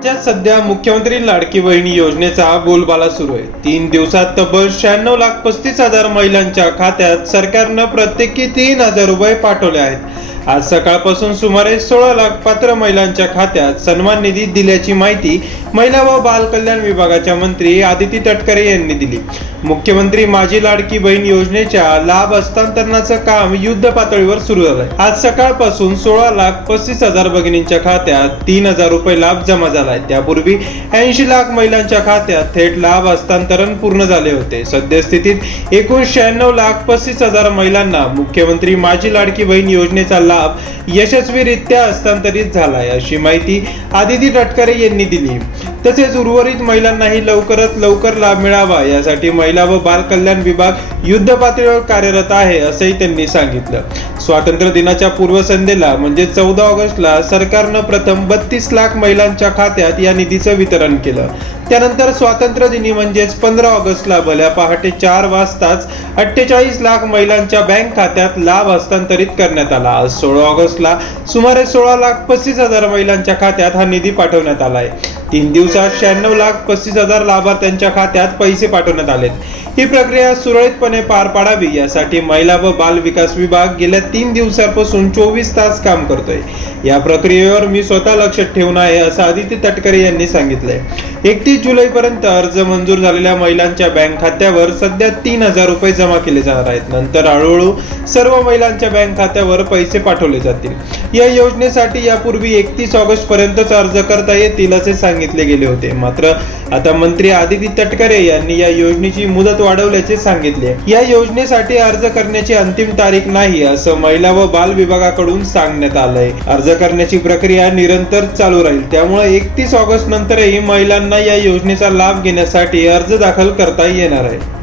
राज्यात सध्या मुख्यमंत्री लाडकी बहिणी योजनेचा बोलबाला सुरू आहे. तीन दिवसात तब्बल शहाण्णव लाख पस्तीस हजार महिलांच्या खात्यात सरकारनं प्रत्येकी तीन हजार रुपये पाठवले आहेत. आज सकाळपासून सुमारे सोळा लाख पात्र महिलांच्या खात्यात सन्मान निधी दिल्याची माहिती महिला व बाल कल्याण विभागाच्या मंत्री आदिती तटकरे यांनी दिली. मुख्यमंत्री माझी लाडकी बहीण योजनेच्या लाभ हस्तांतरणाचं काम युद्ध पातळीवर सुरू झालंय. आज सकाळपासून सोळा लाख पस्तीस हजार भगिनींच्या खात्यात तीन हजार रुपये लाभ जमा झालाय. त्यापूर्वी ऐंशी लाख महिलांच्या खात्यात थेट लाभ हस्तांतरण पूर्ण झाले होते. सद्यस्थितीत एकूण शहाण्णव लाख पस्तीस हजार महिलांना मुख्यमंत्री माझी लाडकी बहीण योजनेचा लाभ यशस्वीरित्या हस्तांतरित झालाय अशी माहिती आदिती तटकरे यांनी दिली. तसेच उर्वरित महिलांनाही लवकरात लवकर लाभ मिळावा. यासाठी महिला व बाल कल्याण विभाग युद्ध पातळीवर कार्यरत आहे असंही त्यांनी सांगितलं. स्वातंत्र्य दिनाच्या पूर्वसंध्येला म्हणजे चौदा ऑगस्टला सरकारनं प्रथम बत्तीस लाख महिलांच्या खात्यात या निधीचं वितरण केलं. त्यानंतर स्वातंत्र्य दिनी म्हणजेच पंधरा ऑगस्टला भल्या पहाटे चार वाजताच अठ्ठेचाळीस लाख महिलांच्या बँक खात्यात लाभ हस्तांतरित करण्यात आला. सोळा ऑगस्टला सुमारे सोळा लाख पस्तीस हजार महिलांच्या खात्यात हा निधी पाठवण्यात आला आहे तीन दिवसात शहाण्णव लाख पस्तीस हजार लाभार्थ्यांच्या खात्यात पैसे पाठवण्यात आलेत. ही प्रक्रिया सुरळीतपणे पार पाडावी यासाठी महिला व बाल विकास विभाग गेल्या तीन दिवसापासून चोवीस तास काम करतोय. या प्रक्रियेवर मी स्वतः लक्ष ठेवून आहे असं आदित्य तटकरे यांनी सांगितलंय. एकतीस जुलै पर्यंत अर्ज मंजूर झालेल्या महिलांच्या बँक खात्यावर सध्या तीन हजार रुपये जमा केले जाणार आहेत. नंतर हळूहळू सर्व महिलांच्या बँक खात्यावर पैसे पाठवले जातील. या योजनेसाठी यापूर्वी एकतीस ऑगस्ट पर्यंतच अर्ज करता येतील असे सांगितले गेले होते. मात्र आता मंत्री आदिती तटकरे यांनी या योजनेची मुदत वाढवल्याचे सांगितले. या योजनेसाठी अर्ज करण्याची अंतिम तारीख नाही असं महिला व बाल विभागाकडून सांगण्यात आलंय. अर्ज करण्याची प्रक्रिया निरंतर चालू राहील. त्यामुळे एकतीस ऑगस्ट नंतरही महिलांना या योजनेचा लाभ घेण्यासाठी अर्ज दाखल करता येणार आहे.